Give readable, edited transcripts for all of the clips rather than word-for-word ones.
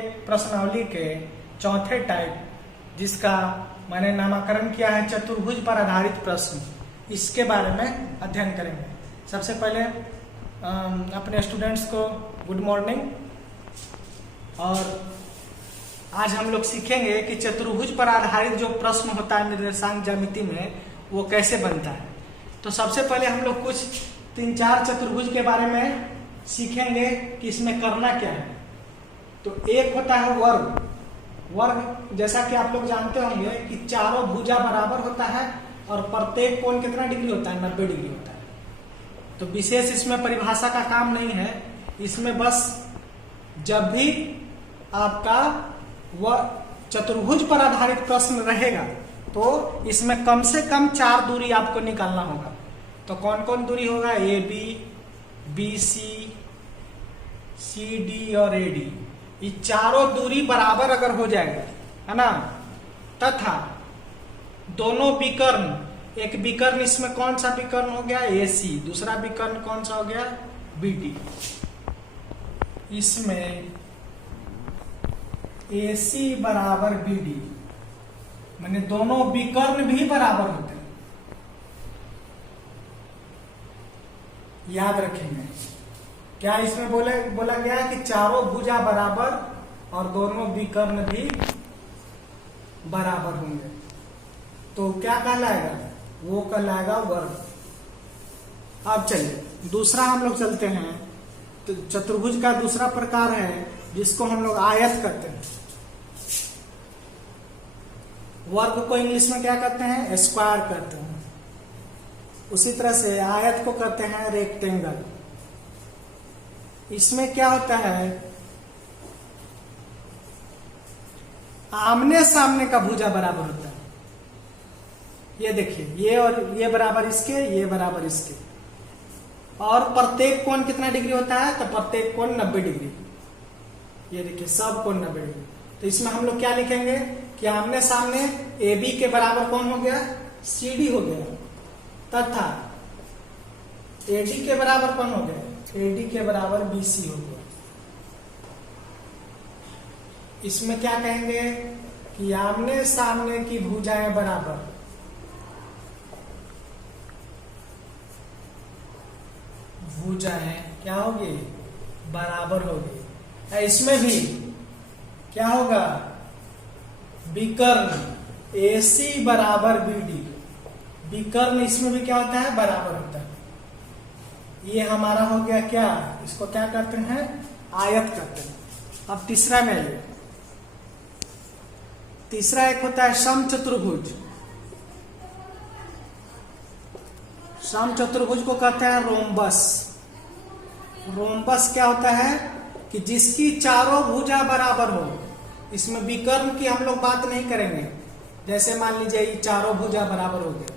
प्रश्नावली के चौथे टाइप जिसका मैंने नामकरण किया है चतुर्भुज पर आधारित प्रश्न, इसके बारे में अध्ययन करेंगे। सबसे पहले अपने स्टूडेंट्स को गुड मॉर्निंग। और आज हम लोग सीखेंगे कि चतुर्भुज पर आधारित जो प्रश्न होता है निर्देशांक ज्यामिति में वो कैसे बनता है। तो सबसे पहले हम लोग कुछ 3-4 चतुर्भुज के बारे में सीखेंगे कि इसमें करना क्या है। तो एक होता है वर्ग। वर्ग जैसा कि आप लोग जानते होंगे कि चारों भुजा बराबर होता है और प्रत्येक कोण कितना डिग्री होता है, 90 डिग्री होता है। तो विशेष इसमें परिभाषा का काम नहीं है, इसमें बस जब भी आपका वह चतुर्भुज पर आधारित प्रश्न रहेगा तो इसमें कम से कम 4 दूरी आपको निकालना होगा। तो कौन कौन दूरी होगा? AB, BC, CD और AD। ये चारों दूरी बराबर अगर हो जाएगा, है ना, तथा दोनों विकर्ण, एक विकर्ण इसमें कौन सा विकर्ण हो गया? AC, दूसरा विकर्ण कौन सा हो गया? BD। इसमें AC बराबर BD माने दोनों विकर्ण भी बराबर होते हैं। याद रखेंगे क्या इसमें बोला गया कि चारों भुजा बराबर और दोनों विकर्ण भी बराबर होंगे। तो क्या कहलाएगा? वो कहलाएगा वर्ग। अब चलिए दूसरा हम लोग चलते हैं। तो चतुर्भुज का दूसरा प्रकार है जिसको हम लोग आयत कहते हैं। वर्ग को इंग्लिश में क्या कहते हैं? स्क्वायर कहते हैं। उसी तरह से आयत को कहते हैं रेक्टेंगल। इसमें क्या होता है? आमने सामने का भुजा बराबर होता है। ये देखिए, ये और ये बराबर इसके, ये बराबर इसके, और प्रत्येक कोण कितना डिग्री होता है? तो प्रत्येक कोण 90 डिग्री। ये देखिए सब कोण 90 डिग्री। तो इसमें हम लोग क्या लिखेंगे कि आमने सामने AB के बराबर कौन हो गया? CD हो गया, तथा AD के बराबर कौन हो गया? AD के बराबर BC हो गया। इसमें क्या कहेंगे कि आमने सामने की भुजाएं बराबर, भुजाएं क्या होगी? बराबर होगी। इसमें भी क्या होगा? विकर्ण AC बराबर BD। विकर्ण इसमें भी क्या होता है? बराबर होता है। ये हमारा हो गया क्या? इसको क्या कहते हैं? आयत कहते हैं। अब तीसरा में आइए। तीसरा एक होता है समचतुर्भुज। समचतुर्भुज को कहते हैं रोम्बस। रोम्बस क्या होता है कि जिसकी चारों भुजा बराबर हो। इसमें विकर्ण की हम लोग बात नहीं करेंगे। जैसे मान लीजिए ये चारों भुजा बराबर हो गए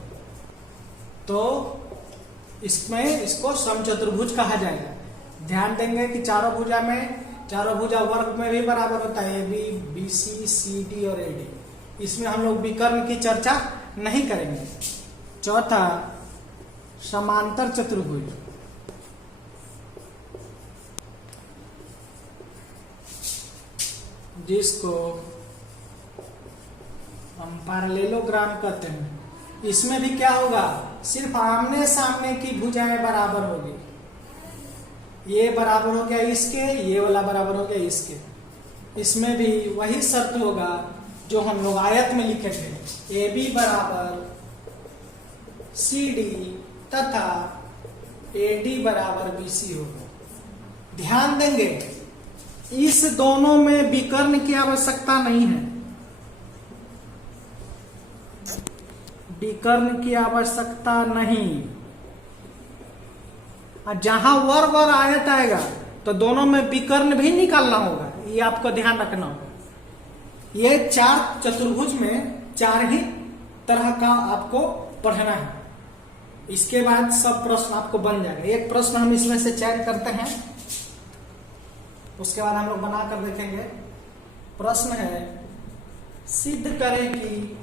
तो इसमें इसको समचतुर्भुज कहा जाएगा। ध्यान देंगे कि चारों भुजा वर्ग में भी बराबर होता है। AB, BC, CD और AD। इसमें हम लोग विकर्ण की चर्चा नहीं करेंगे। चौथा समांतर चतुर्भुज। जिसको हम पैरेललोग्राम कहते हैं। इसमें भी क्या होगा? सिर्फ आमने सामने की भुजाएं बराबर होगी। ये बराबर हो गया इसके, ये वाला बराबर हो गया इसके। इसमें भी वही शर्त होगा जो हम लोग आयत में लिखे थे। AB बराबर CD तथा AD बराबर BC होगा। ध्यान देंगे इस दोनों में विकर्ण की आवश्यकता नहीं है। विकर्ण की आवश्यकता नहीं। और जहां वर्ग और आयत आएगा तो दोनों में विकर्ण भी निकालना होगा। ये आपको ध्यान रखना होगा। ये 4 चतुर्भुज में 4 ही तरह का आपको पढ़ना है। इसके बाद सब प्रश्न आपको बन जाएगा। एक प्रश्न हम इसमें से चयन करते हैं, उसके बाद हम लोग बना कर देखेंगे। प्रश्न है, सिद्ध करें कि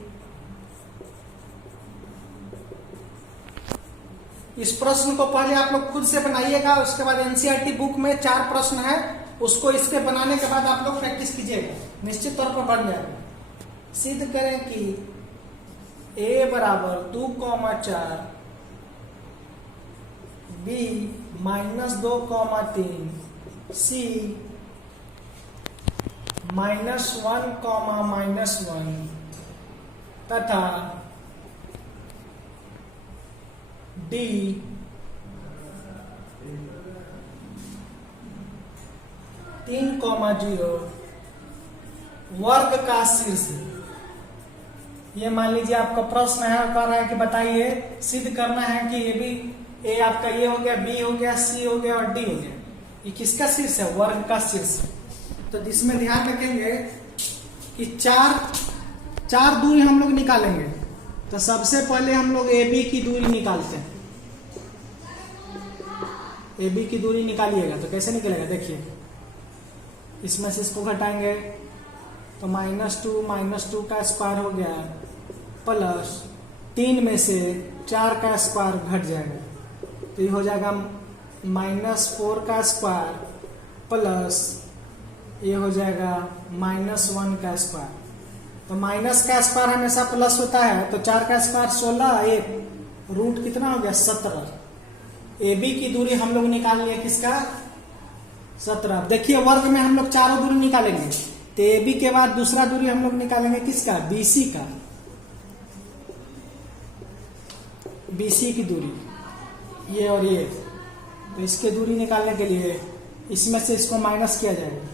इस प्रश्न को पहले आप लोग खुद से बनाइएगा। उसके बाद NCERT बुक में 4 प्रश्न है, उसको इसके बनाने के बाद आप लोग प्रैक्टिस कीजिएगा, निश्चित तौर पर बन जाएगा। सिद्ध करें कि a बराबर 2,4 b -2,3 c -1,-1 तथा d 3,0 वर्ग का शीर्ष। ये मान लीजिए आपका प्रश्न है, कह रहा है कि बताइए सिद्ध करना है कि ये भी ए आपका ये हो गया, बी हो गया, सी हो गया और डी हो गया। ये किसका शीर्ष है? वर्ग का शीर्ष। तो इसमें ध्यान रखेंगे कि चार दूरी हम लोग निकालेंगे। तो सबसे पहले हम लोग ए बी की दूरी निकालते हैं। ए बी की दूरी निकालिएगा तो कैसे निकलेगा देखिए, इसमें से इसको घटाएंगे तो -2 का स्क्वायर हो गया प्लस 3 में से 4 का स्क्वायर घट जाएगा तो ये हो जाएगा -4 का स्क्वायर प्लस ये हो जाएगा -1 का स्क्वायर। तो माइनस का स्क्वायर हमेशा प्लस होता है, तो 4 का स्क्वायर 16, एक रूट कितना हो गया 17। ए बी की दूरी हम लोग निकाल लिए किसका? 17। देखिए वर्ग में हम लोग चारों दूरी निकालेंगे, तो ए बी के बाद दूसरा दूरी हम लोग निकालेंगे किसका? बी सी का। बी सी की दूरी ये और ये, तो इसके दूरी निकालने के लिए इसमें से इसको माइनस किया जाएगा।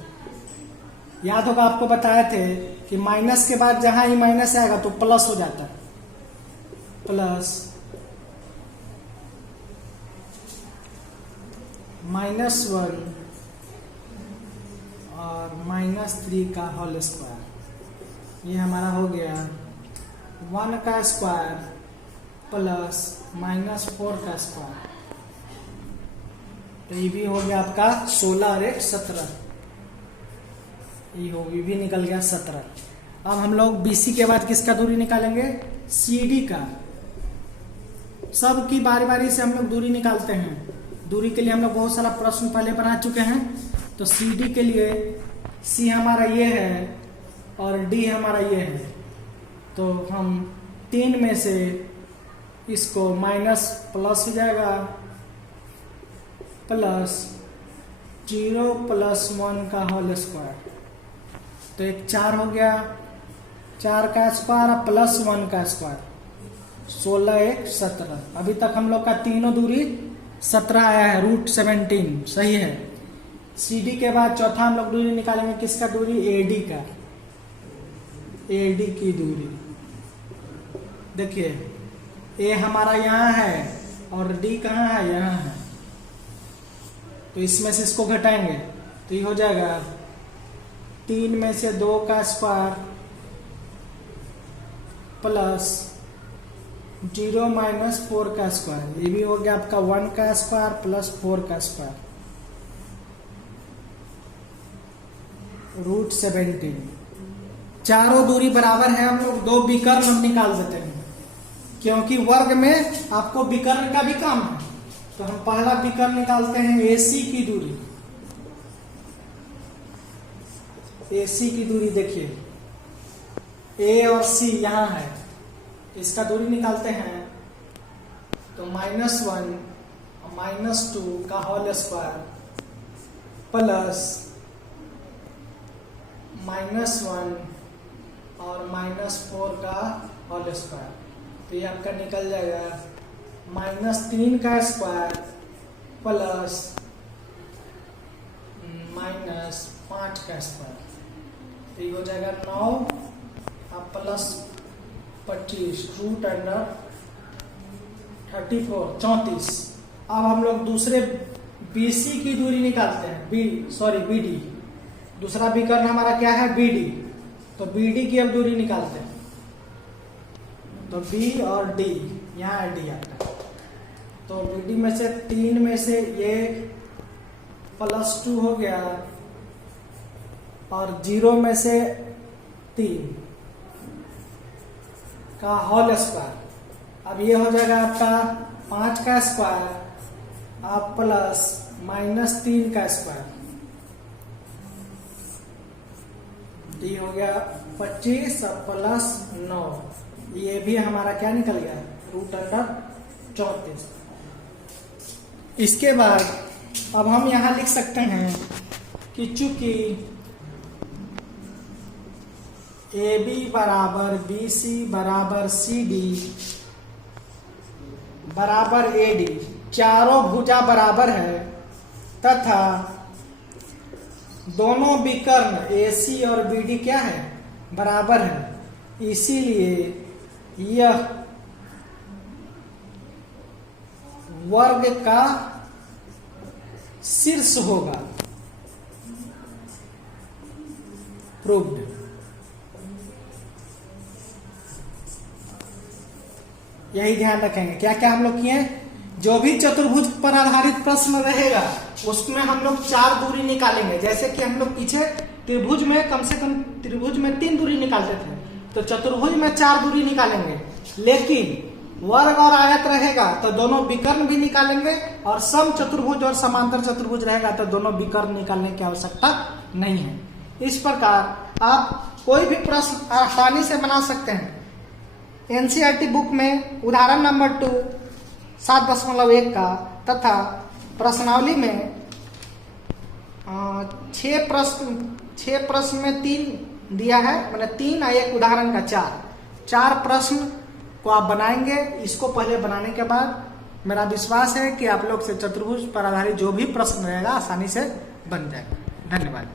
याद होगा आपको बताए थे कि माइनस के बाद जहां ही माइनस आएगा तो प्लस हो जाता है, प्लस -1 और -3 का होल स्क्वायर। ये हमारा हो गया 1 का स्क्वायर प्लस -4 का स्क्वायर। तो ये भी हो गया आपका 16 और 1 17। ये भी निकल गया 17। अब हम लोग बीसी के बाद किसका दूरी निकालेंगे? सीडी का। सब की बारी बारी से हम लोग दूरी निकालते हैं। दूरी के लिए हम लोग बहुत सारा प्रश्न पहले बना चुके हैं। तो सीडी के लिए सी हमारा ये है और डी हमारा ये है, तो हम 3 में से इसको माइनस प्लस हो जाएगा प्लस 0 + 1 का होल स्क्वायर। तो एक 4 हो गया, 4 का स्क्वायर प्लस 1 का स्क्वायर, 16 1 17। अभी तक हम लोग का तीनों दूरी 17 आया है, √17 सही है। CD के बाद चौथा हम लोग दूरी निकालेंगे किसका दूरी? AD का। AD की दूरी देखिए, A हमारा यहाँ है और D कहाँ है? यहाँ है। तो इसमें से इसको घटाएंगे तो ये हो जाएगा 3 में से 2 का स्क्वायर प्लस 0 - 4 का स्क्वायर। ये भी हो गया आपका 1 का स्क्वायर प्लस 4 का स्क्वायर, √17। चारों दूरी बराबर है, हम लोग 2 विकर्ण हम निकाल देते हैं क्योंकि वर्ग में आपको विकर्ण का भी काम है। तो हम पहला विकर्ण निकालते हैं AC की दूरी। AC की दूरी देखिए, A और C यहाँ है, इसका दूरी निकालते हैं तो -1 और -2 का होल स्क्वायर प्लस -1 और -4 का होल स्क्वायर। तो ये आपका निकल जाएगा -3 का स्क्वायर प्लस -5 का स्क्वायर। तो ये हो जाएगा 9 और प्लस 25 √34 34। अब हम लोग दूसरे BC की दूरी निकालते हैं, BD। दूसरा विकर्ण हमारा क्या है? BD। तो BD की अब दूरी निकालते हैं तो B और D, यहाँ है D आपका। तो BD में से 3 में से ये +2 हो गया और 0 में से 3 का होल स्क्वायर। अब ये हो जाएगा आपका 5 का स्क्वायर आप प्लस -3 का स्क्वायर। तो ये हो गया 25 प्लस 9, ये भी हमारा क्या निकल गया, √34। इसके बाद अब हम यहां लिख सकते हैं कि चूंकि AB बराबर BC बराबर CD बराबर AD, चारों भुजा बराबर है तथा दोनों विकर्ण AC और BD क्या है, बराबर है, इसीलिए यह वर्ग का शीर्ष होगा। प्रूव्ड। यही ध्यान रखेंगे। क्या क्या हम लोग किए, जो भी चतुर्भुज पर आधारित प्रश्न रहेगा उसमें हम लोग 4 दूरी निकालेंगे। जैसे कि हम लोग पीछे त्रिभुज में कम से कम त्रिभुज में 3 दूरी निकालते थे, तो चतुर्भुज में 4 दूरी निकालेंगे। लेकिन वर्ग और आयत रहेगा तो दोनों विकर्ण भी निकालेंगे, और सम चतुर्भुज और समांतर चतुर्भुज रहेगा तो दोनों विकर्ण निकालने की आवश्यकता नहीं है। इस प्रकार आप कोई भी प्रश्न आसानी से बना सकते हैं। एनसीईआरटी बुक में उदाहरण नंबर 2 7.1 का तथा प्रश्नावली में 6 प्रश्न में 3 दिया है, मतलब 3 और एक उदाहरण का 4 प्रश्न को आप बनाएंगे। इसको पहले बनाने के बाद मेरा विश्वास है कि आप लोग से चतुर्भुज पर आधारित जो भी प्रश्न रहेगा आसानी से बन जाएगा। धन्यवाद।